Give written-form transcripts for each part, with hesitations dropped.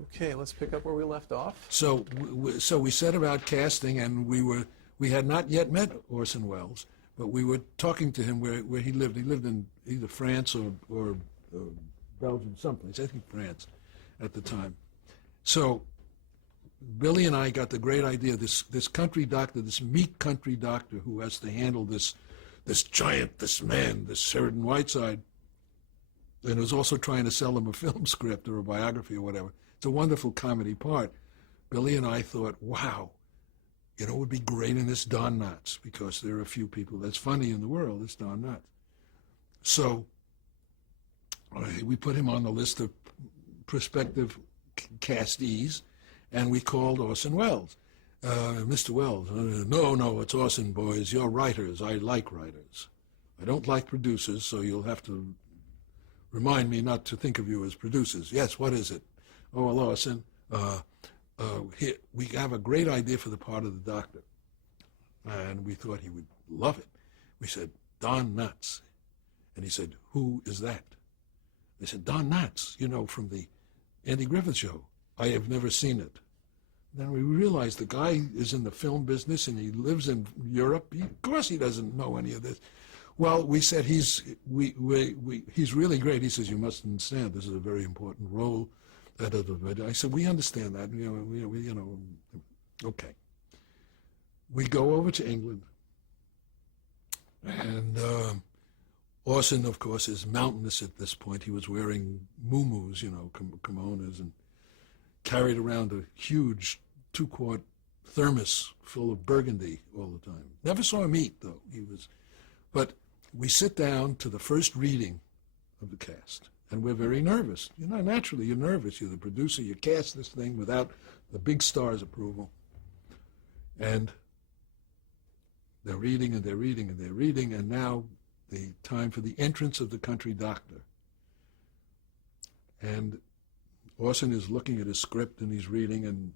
Okay, let's pick up where we left off. So we set about casting, and we had not yet met Orson Welles, but we were talking to him where he lived. He lived in either France or Belgium, someplace. I think France at the time. So Billy and I got the great idea. This country doctor, this meek country doctor, who has to handle this giant, this man, this Sheridan Whiteside, and was also trying to sell him a film script or a biography or whatever. It's a wonderful comedy part. Billy and I thought, wow, it would be great in this Don Knotts, because there are a few people that's funny in the world. It's Don Knotts. So we put him on the list of prospective castees, and we called Orson Welles. Mr. Welles, no, it's Orson, boys. You're writers. I like writers. I don't like producers, so you'll have to remind me not to think of you as producers. Yes, what is it? Oh, well, Orson, we have a great idea for the part of the doctor. And we thought he would love it. We said, Don Knotts. And he said, who is that? They said, Don Knotts, from the Andy Griffith Show. I have never seen it. Then we realized the guy is in the film business and he lives in Europe. Of course he doesn't know any of this. Well, we said he's really great. He says, you must understand, this is a very important role. I said, we understand that. Okay. We go over to England, and Orson, of course, is mountainous at this point. He was wearing muumuus, kimonos, and carried around a huge 2-quart thermos full of Burgundy all the time. Never saw him eat, though. But we sit down to the first reading of the cast, and we're very nervous. Naturally, you're nervous. You're the producer. You cast this thing without the big star's approval. And they're reading, and they're reading, and they're reading, and now the time for the entrance of the country doctor. And Orson is looking at his script, and he's reading, and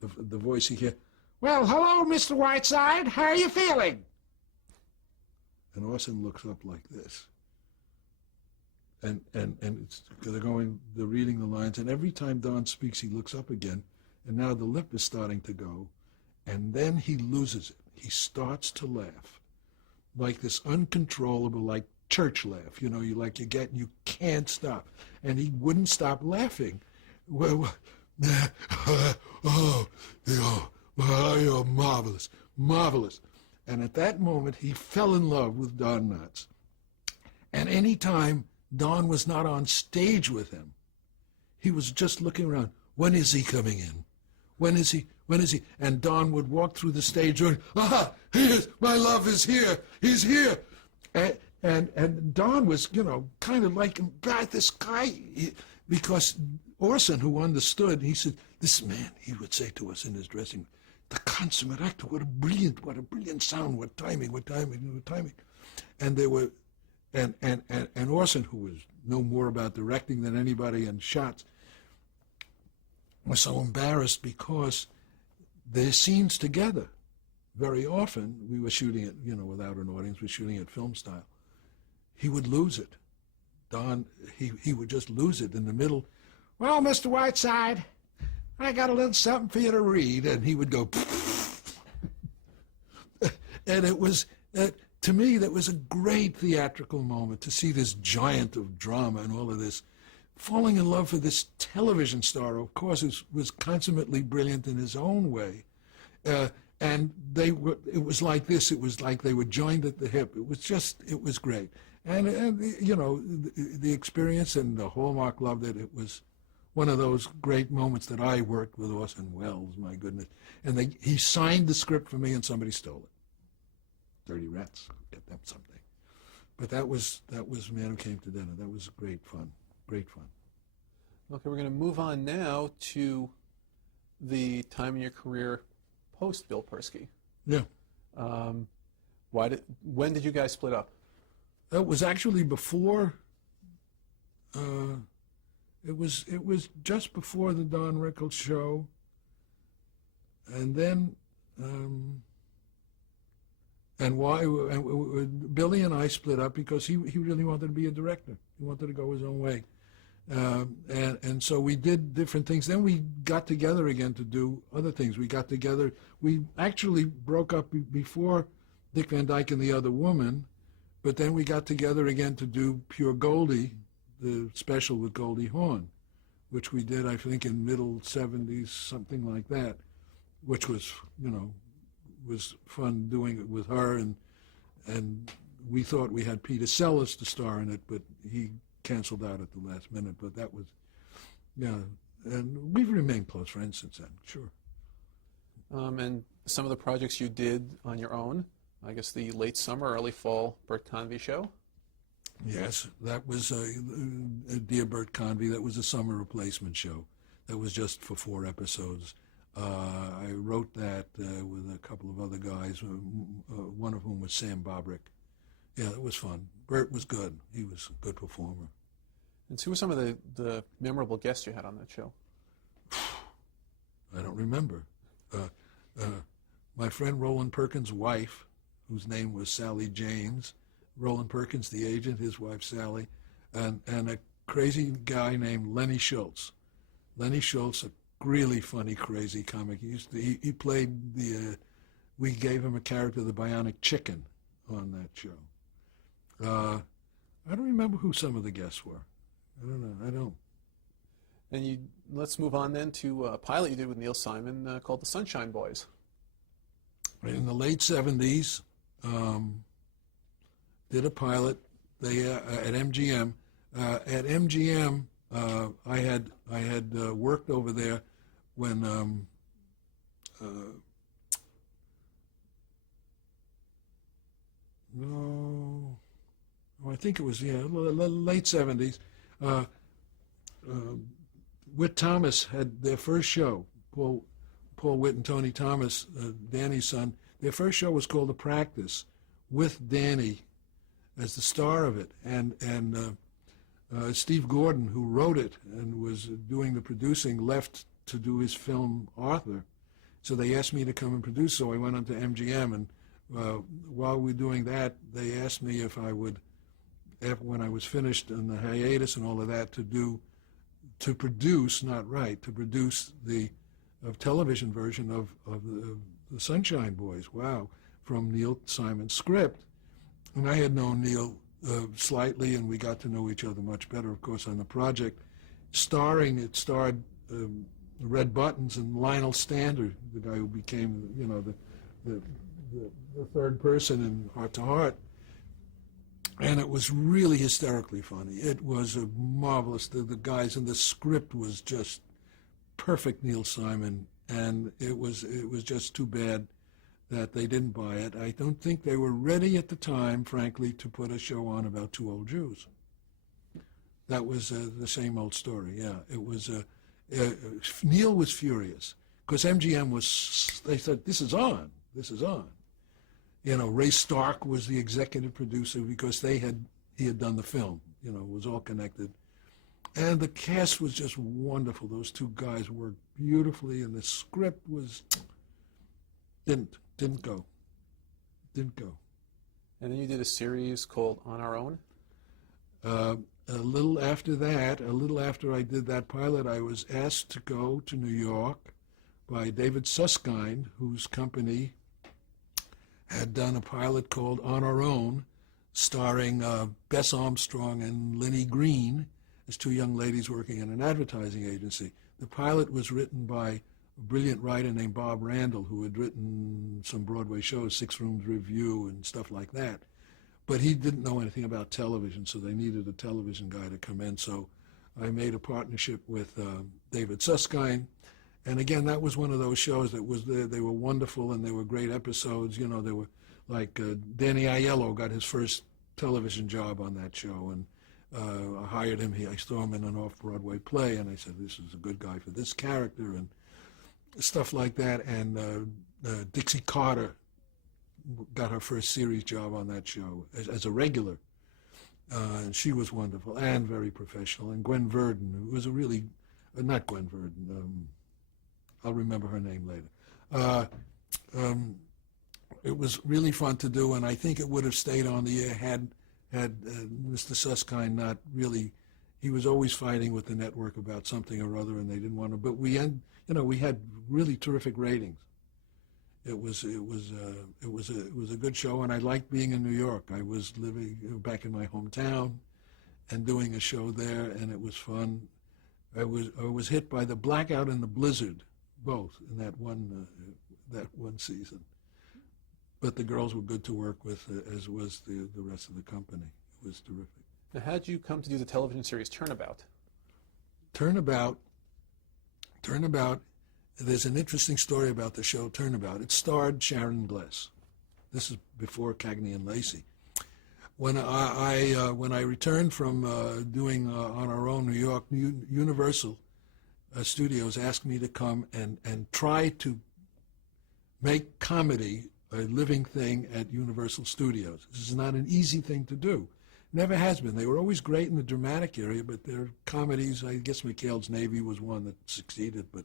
the voice he hears, well, hello, Mr. Whiteside. How are you feeling? And Orson looks up like this. And they're reading the lines, and every time Don speaks, he looks up again, and now the lip is starting to go, and then he loses it. He starts to laugh, like this uncontrollable, like church laugh, you can't stop. And he wouldn't stop laughing. Well, you're marvelous, marvelous. And at that moment, he fell in love with Don Knotts. And any time Don was not on stage with him, he was just looking around. When is he coming in? When is he? When is he? And Don would walk through the stage going, he is, my love is here. He's here. And Don was, kind of like, this guy, because Orson, who understood, he said, this man, he would say to us in his dressing room, the consummate actor, what a brilliant sound, what timing. And they were, and Orson, who was no more about directing than anybody and shots, was so embarrassed because their scenes together, very often, we were shooting it, without an audience, we were shooting it film style. He would lose it. Don, he would just lose it in the middle. Well, Mr. Whiteside, I got a little something for you to read. And he would go, and it was, to me, that was a great theatrical moment to see this giant of drama and all of this falling in love with this television star, of course, who was consummately brilliant in his own way. And it was like this. It was like they were joined at the hip. It was great. And the experience, and the Hallmark loved it. It was one of those great moments that I worked with Orson Welles, my goodness. And he signed the script for me, and somebody stole it. Dirty rats, get them someday. But that was Man Who Came to Dinner. That was great fun. Great fun. Okay, we're going to move on now to the time in your career post Bill Persky. Yeah. When did you guys split up? It was actually before. It was just before the Don Rickles show, and then Billy and I split up because he really wanted to be a director. He wanted to go his own way. And so we did different things. Then we got together again to do other things. We got together. We actually broke up before Dick Van Dyke and the Other Woman, but then we got together again to do Pure Goldie, the special with Goldie Hawn, which we did, I think, in middle 70s, something like that, which was, was fun doing it with her. And we thought we had Peter Sellers to star in it, but he canceled out at the last minute. But that was, and we've remained close friends since then, sure. And some of the projects you did on your own, I guess the late summer, early fall Bert Convy show? Yes, that was Dear Bert Convy. That was a summer replacement show. That was just for 4 episodes. I wrote that with a couple of other guys, one of whom was Sam Bobrick. Yeah, it was fun. Bert was good. He was a good performer. And who were some of the memorable guests you had on that show? I don't remember. My friend Roland Perkins' wife, whose name was Sally James, Roland Perkins, the agent, his wife Sally, and a crazy guy named Lenny Schultz. Lenny Schultz, a really funny, crazy comic. He played we gave him a character, the Bionic Chicken, on that show. I don't remember who some of the guests were. I don't. And let's move on then to a pilot you did with Neil Simon called The Sunshine Boys. In the late 70s, did a pilot. They at MGM. At MGM, I had worked over there when I think it was late 70s. Whit Thomas had their first show. Paul Whit and Tony Thomas, Danny's son. Their first show was called The Practice, with Danny as the star of it, and Steve Gordon, who wrote it and was doing the producing, left to do his film Arthur. So they asked me to come and produce. So I went on to MGM, and while we were doing that, they asked me if I would, when I was finished on the hiatus and all of that, to produce, not write, to produce the television version of the Sunshine Boys. Wow, from Neil Simon's script. And I had known Neil slightly, and we got to know each other much better, of course, on the project. It starred Red Buttons and Lionel Stander, the guy who became, the third person in Heart to Heart. And it was really hysterically funny. It was a marvelous. The guys in the script was just perfect Neil Simon, and it was just too bad that they didn't buy it. I don't think they were ready at the time, frankly, to put a show on about 2 old Jews. That was the same old story. Yeah, it was. Neil was furious because MGM was. They said, "This is on. This is on." Ray Stark was the executive producer because he had done the film. It was all connected. And the cast was just wonderful. Those 2 guys worked beautifully, and the script was didn't go. And then you did a series called On Our Own? A little after I did that pilot, I was asked to go to New York by David Susskind, whose company had done a pilot called On Our Own, starring Bess Armstrong and Lenny Green as 2 young ladies working in an advertising agency. The pilot was written by a brilliant writer named Bob Randall, who had written some Broadway shows, 6 Rooms Review and stuff like that. But he didn't know anything about television, so they needed a television guy to come in. So I made a partnership with David Susskind. And again, that was one of those shows that was they were wonderful, and they were great episodes. They were like Danny Aiello got his first television job on that show, and I hired him. I saw him in an off-Broadway play, and I said, "This is a good guy for this character," and stuff like that. And Dixie Carter got her first series job on that show as a regular, and she was wonderful and very professional. And Gwen Verdon, who was a really not Gwen Verdon. I'll remember her name later. It was really fun to do, and I think it would have stayed on the air had Mr. Susskind not really he was always fighting with the network about something or other, and they didn't want to. But we had really terrific ratings. It was a good show, and I liked being in New York. I was living back in my hometown, and doing a show there, and it was fun. I was hit by the blackout and the blizzard, both in that one season. But the girls were good to work with, as was the rest of the company. It was terrific. Now, how did you come to do the television series Turnabout? Turnabout. There's an interesting story about the show Turnabout. It starred Sharon Gless. This is before Cagney and Lacey. When I returned from doing on our own New York, Universal Studios asked me to come and try to make comedy a living thing at Universal Studios. This is not an easy thing to do. Never has been. They were always great in the dramatic area, but their comedies, I guess McHale's Navy was one that succeeded, but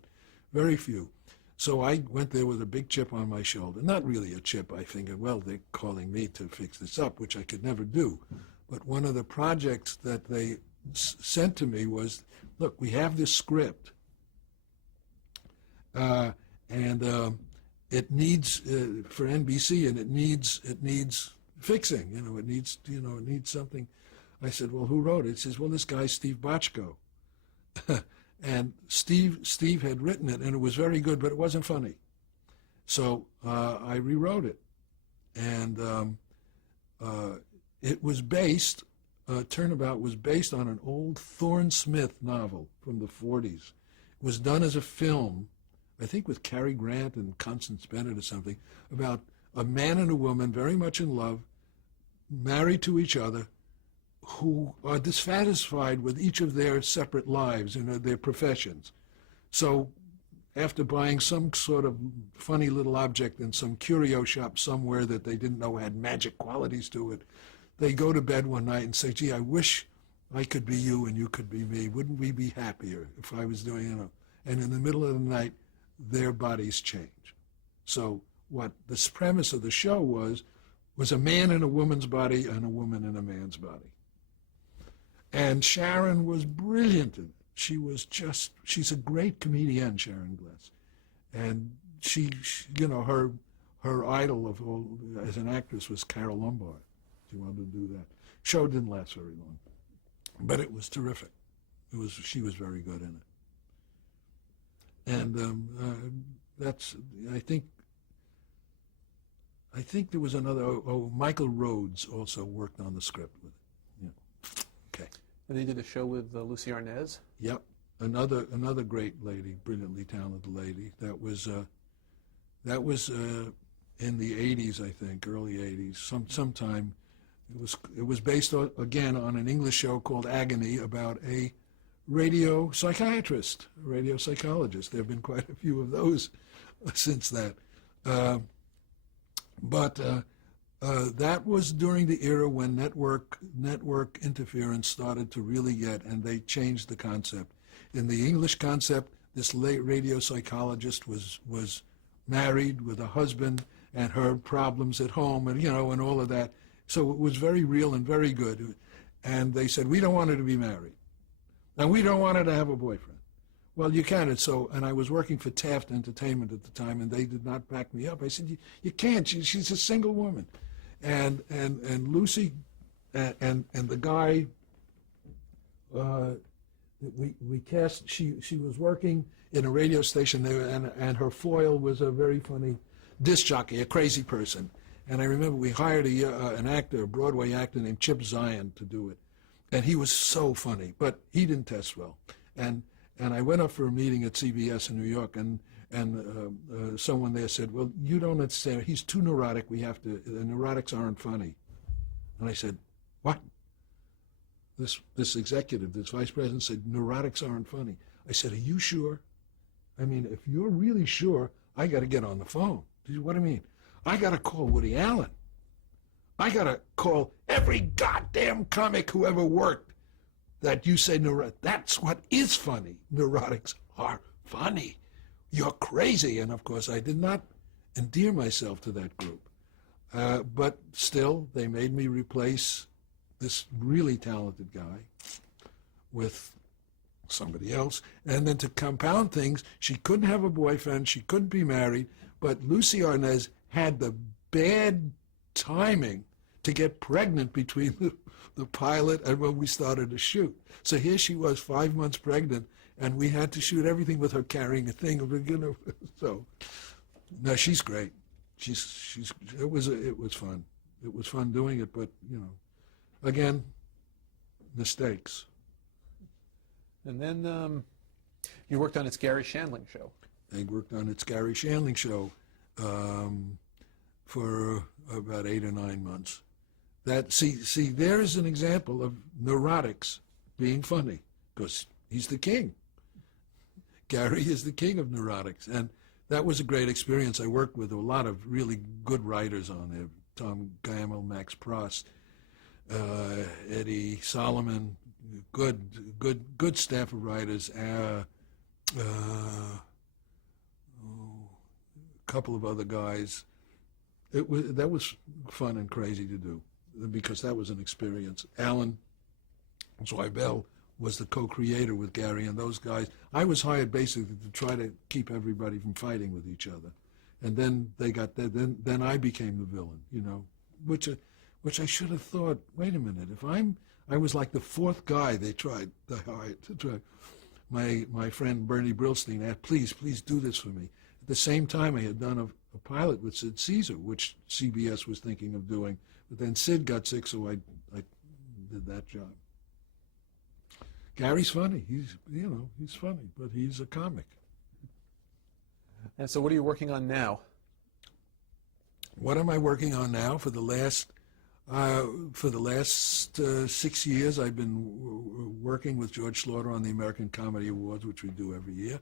very few. So I went there with a big chip on my shoulder. Not really a chip. I figured, well, they're calling me to fix this up, which I could never do. But one of the projects that they sent to me was, look, we have this script, and it needs for NBC, and it needs fixing. It needs something. I said, well, who wrote it? He says, well, this guy Steve Bochco. And Steve had written it, and it was very good, but it wasn't funny. So I rewrote it, and it was based. Turnabout was based on an old Thorne Smith novel from the 40s. It was done as a film, I think with Cary Grant and Constance Bennett or something, about a man and a woman very much in love, married to each other, who are dissatisfied with each of their separate lives and their professions. So after buying some sort of funny little object in some curio shop somewhere that they didn't know had magic qualities to it, they go to bed one night and say, gee, I wish I could be you and you could be me. Wouldn't we be happier if I was doing, And in the middle of the night, their bodies change. So what the premise of the show was a man in a woman's body and a woman in a man's body. And Sharon was brilliant in it. She's a great comedian, Sharon Gless. And she her idol as an actress was Carole Lombard. She wanted to do that. Show didn't last very long, but it was terrific. She was very good in it. And that's, I think there was another, Michael Rhodes also worked on the script with it. Yeah. Okay. And they did a show with Lucy Arnaz. Yep, another great lady, brilliantly talented lady. That was in the 80s, I think, early 80s. Sometime it was based again on an English show called Agony about a radio psychiatrist, a radio psychologist. There have been quite a few of those since that. But that was during the era when network interference started to really get, and they changed the concept. In the English concept, this late radio psychologist was married with a husband and her problems at home, and and all of that. So it was very real and very good. And they said, we don't want her to be married, and we don't want her to have a boyfriend. Well, you can't. And I was working for Taft Entertainment at the time, and they did not back me up. I said, you can't. She's a single woman. And Lucy and the guy we cast. She was working in a radio station there, and her foil was a very funny disc jockey, a crazy person. And I remember we hired an actor, a Broadway actor named Chip Zion, to do it, and he was so funny, but he didn't test well. And I went up for a meeting at CBS in New York, and someone there said, well, you don't understand. He's too neurotic. The neurotics aren't funny. And I said, what? This executive, this vice president said, neurotics aren't funny. I said, are you sure? I mean, if you're really sure, I got to get on the phone. He said, what do you mean? I got to call Woody Allen. I got to call every goddamn comic who ever worked that you say neurotic. That's what is funny. Neurotics are funny. You're crazy. And of course, I did not endear myself to that group. But still, they made me replace this really talented guy with somebody else. And then to compound things, she couldn't have a boyfriend, she couldn't be married, but Lucy Arnaz had the bad timing to get pregnant between the pilot and when we started to shoot. So here she was, 5 months pregnant, and we had to shoot everything with her carrying a thing. So, no, she's great. It was fun. It was fun doing it, but again, mistakes. And then you worked on It's Garry Shandling Show. I worked on It's Garry Shandling Show for about 8 or 9 months. See, there is an example of neurotics being funny, because he's the king. Garry is the king of neurotics, and that was a great experience. I worked with a lot of really good writers on there: Tom Gamble, Max Prost, Eddie Solomon, good staff of writers. A couple of other guys. That was fun and crazy to do, because that was an experience. Alan Zweibel was the co-creator with Garry and those guys. I was hired basically to try to keep everybody from fighting with each other, and then they got that. Then I became the villain, which I should have thought. Wait a minute, I was like the fourth guy they tried to hire to try. My friend Bernie Brillstein asked, please do this for me. At the same time, I had done a pilot with Sid Caesar, which CBS was thinking of doing, but then Sid got sick, so I did that job. Garry's funny. He's funny, but he's a comic. And so what are you working on now? What am I working on now? For the last 6 years, I've been working with George Slaughter on the American Comedy Awards, which we do every year,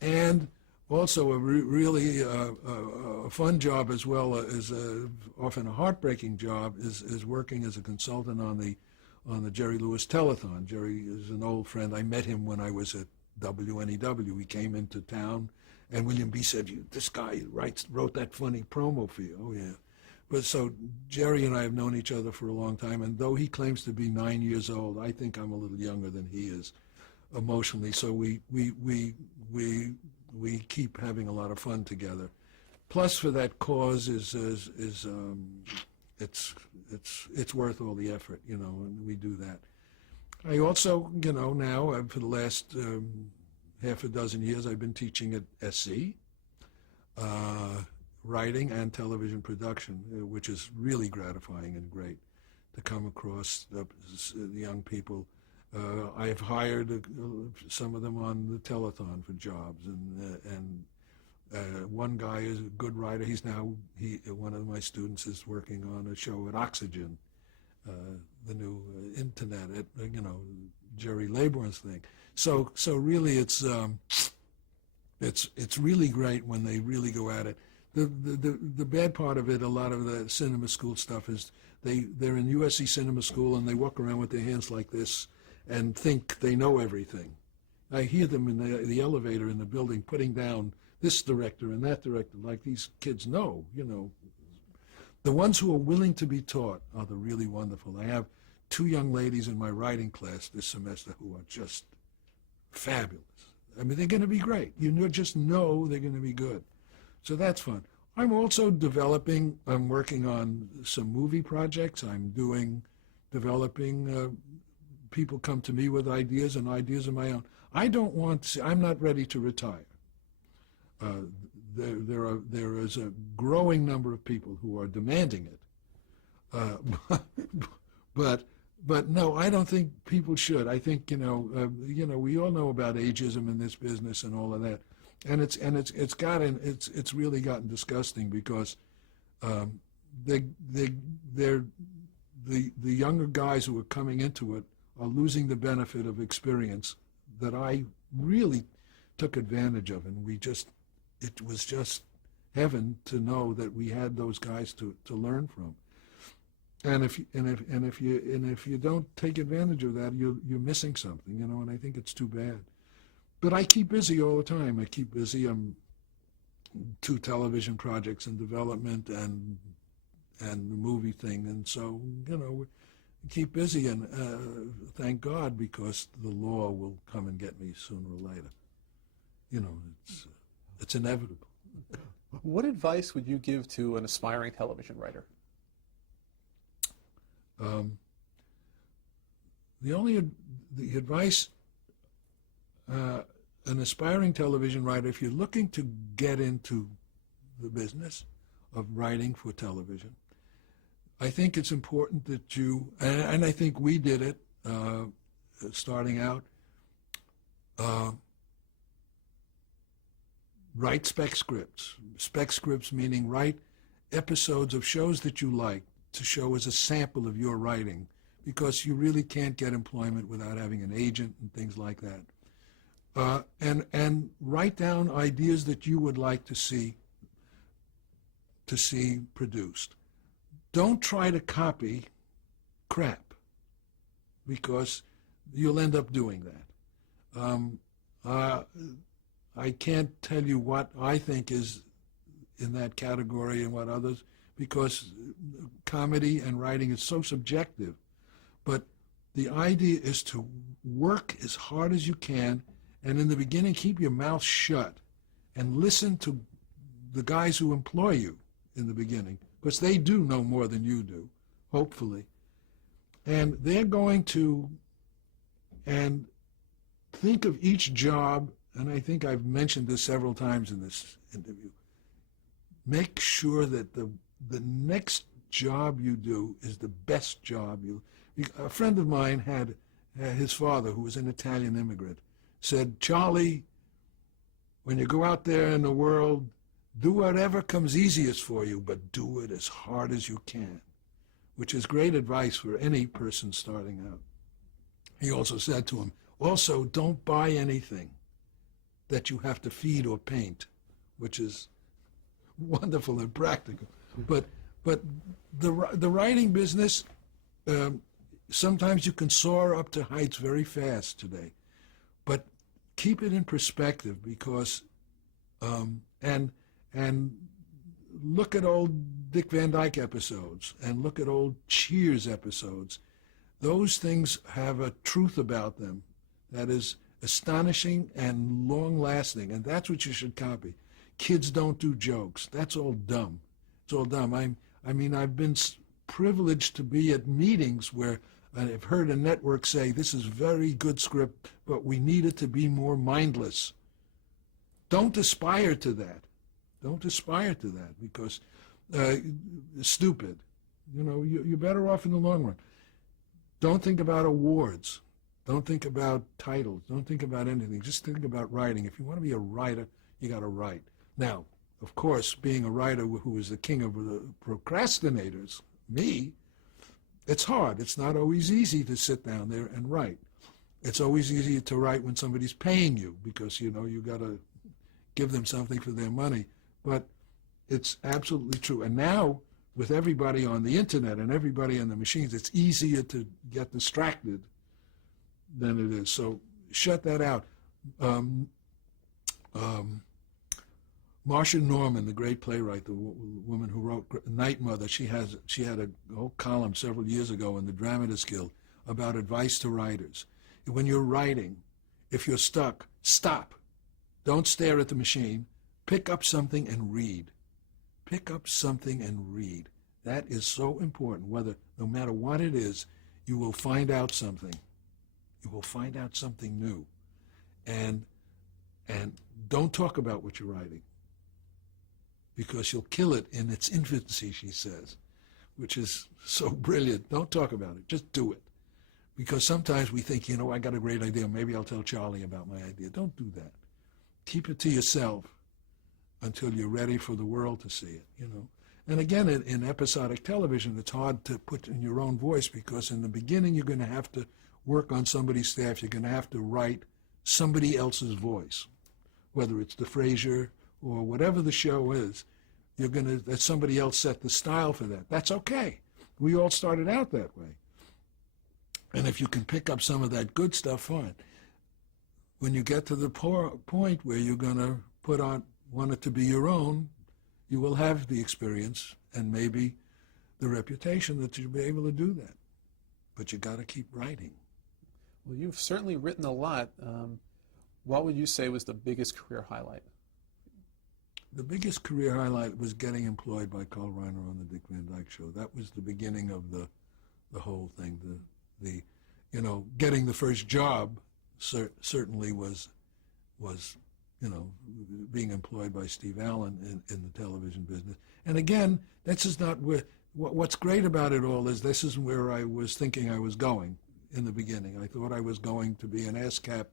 and also a really fun job, as well as often a heartbreaking job, is working as a consultant on the Jerry Lewis Telethon. Jerry is an old friend. I met him when I was at WNEW. He came into town, and William B. said, "This guy wrote that funny promo for you." Oh yeah. But so Jerry and I have known each other for a long time, and though he claims to be 9 years old, I think I'm a little younger than he is emotionally. So we keep having a lot of fun together. Plus, for that cause it's worth all the effort, and we do that. I also, now for the last half a dozen years, I've been teaching at SC, writing and television production, which is really gratifying and great to come across the young people. I've hired some of them on the telethon for jobs, and one guy is a good writer. One of my students is working on a show at Oxygen, the new internet, Jerry Laybourne's thing. So really, it's really great when they really go at it. The bad part of it, a lot of the cinema school stuff, is they're in USC Cinema School and they walk around with their hands like this and think they know everything. I hear them in the elevator in the building putting down this director and that director like these kids know, The ones who are willing to be taught are the really wonderful. I have 2 young ladies in my writing class this semester who are just fabulous. I mean, they're going to be great. You just know they're going to be good. So that's fun. I'm also I'm working on some movie projects. I'm developing, people come to me with ideas and ideas of my own. I'm not ready to retire. There is a growing number of people who are demanding it. But no, I don't think people should. I think, we all know about ageism in this business and all of that. And it's really gotten disgusting, because the younger guys who are coming into it are losing the benefit of experience that I really took advantage of, and it was just heaven to know that we had those guys to learn from. And if you don't take advantage of that, you're missing something, and I think it's too bad. But I keep busy all the time. I keep busy. I'm 2 television projects in development and the movie thing, and so keep busy, and thank God, because the law will come and get me sooner or later. You know, it's inevitable. What advice would you give to an aspiring television writer? The advice, an aspiring television writer, if you're looking to get into the business of writing for television, I think it's important that you, and I think we did it starting out, write spec scripts. Spec scripts meaning write episodes of shows that you like to show as a sample of your writing, because you really can't get employment without having an agent and things like that. And write down ideas that you would like to see produced. Don't try to copy crap, because you'll end up doing that. I can't tell you what I think is in that category and what others, because comedy and writing is so subjective. But the idea is to work as hard as you can, and in the beginning keep your mouth shut and listen to the guys who employ you in the beginning, because they do know more than you do, hopefully. And they're going to, and think of each job, and I think I've mentioned this several times in this interview, make sure that the next job you do is the best job you. A friend of mine had his father, who was an Italian immigrant, said, "Charlie, when you go out there in the world, do whatever comes easiest for you, but do it as hard as you can," which is great advice for any person starting out. He also said to him, also, don't buy anything that you have to feed or paint, which is wonderful and practical. But the writing business, sometimes you can soar up to heights very fast today, but keep it in perspective, because and look at old Dick Van Dyke episodes and look at old Cheers episodes. Those things have a truth about them that is astonishing and long-lasting, and that's what you should copy. Kids don't do jokes. That's all dumb. It's all dumb. I mean, I've been privileged to be at meetings where I've heard a network say, this is very good script, but we need it to be more mindless. Don't aspire to that. Don't aspire to that, because it's stupid. You know, you're better off in the long run. Don't think about awards. Don't think about titles. Don't think about anything. Just think about writing. If you want to be a writer, you got to write. Now, of course, being a writer who is the king of the procrastinators, me, it's hard. It's not always easy to sit down there and write. It's always easier to write when somebody's paying you, because, you know, you got to give them something for their money. But it's absolutely true. And now, with everybody on the internet and everybody on the machines, it's easier to get distracted than it is. So shut that out. Marcia Norman, the great playwright, the woman who wrote Night Mother, she had a whole column several years ago in the Dramatists Guild about advice to writers. When you're writing, if you're stuck, stop. Don't stare at the machine. Pick up something and read. Pick up something and read. That is so important. No matter what it is, you will find out something. You will find out something new. And don't talk about what you're writing, because you'll kill it in its infancy, she says, which is so brilliant. Don't talk about it. Just do it. Because sometimes we think, you know, I got a great idea. Maybe I'll tell Charlie about my idea. Don't do that. Keep it to yourself until you're ready for the world to see it, you know. And again, in episodic television, it's hard to put in your own voice, because in the beginning you're going to have to work on somebody's staff. You're going to have to write somebody else's voice, whether it's the Frasier or whatever the show is. That somebody else set the style for that. That's okay. We all started out that way. And if you can pick up some of that good stuff, fine. When you get to the point where you're going to want it to be your own, you will have the experience and maybe the reputation that you'll be able to do that. but you got to keep writing. Well, you've certainly written a lot. What would you say was the biggest career highlight? The biggest career highlight was getting employed by Carl Reiner on the Dick Van Dyke Show. That was the beginning of the whole thing. The getting the first job certainly was being employed by Steve Allen in the television business. And again, this is not where. What's great about it all is this is where I was thinking I was going in the beginning. I thought I was going to be an ASCAP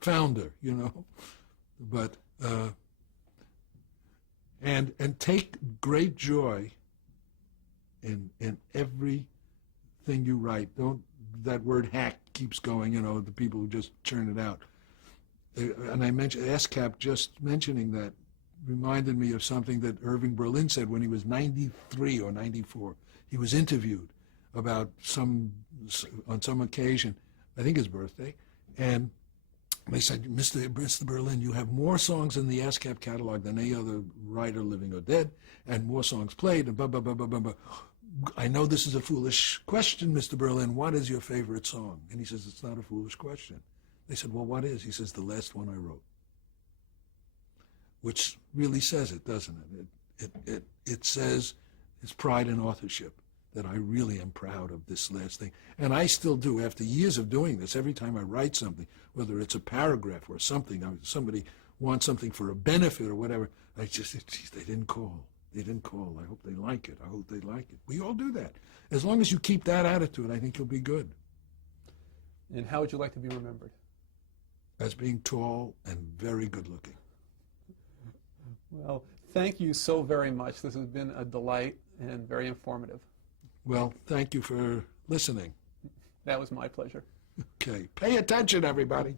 founder, but and take great joy in everything you write. Don't, that word hack keeps going, the people who just churn it out. And I mentioned ASCAP, just mentioning that reminded me of something that Irving Berlin said when he was 93 or 94. He was interviewed about on some occasion, I think his birthday, and they said, Mr. Berlin, you have more songs in the ASCAP catalog than any other writer, living or dead, and more songs played, and blah, blah, blah, blah, blah, blah. I know this is a foolish question, Mr. Berlin. What is your favorite song? And he says, it's not a foolish question. They said, well, what is? He says, the last one I wrote. Which really says it, doesn't it? It says it's pride in authorship, that I really am proud of this last thing. And I still do, after years of doing this, every time I write something, whether it's a paragraph or something, somebody wants something for a benefit or whatever, I just, geez, they didn't call. They didn't call. I hope they like it. I hope they like it. We all do that. As long as you keep that attitude, I think you'll be good. And how would you like to be remembered? As being tall and very good looking. Well, thank you so very much. This has been a delight and very informative. Well, thank you for listening. That was my pleasure. Okay. Pay attention, everybody.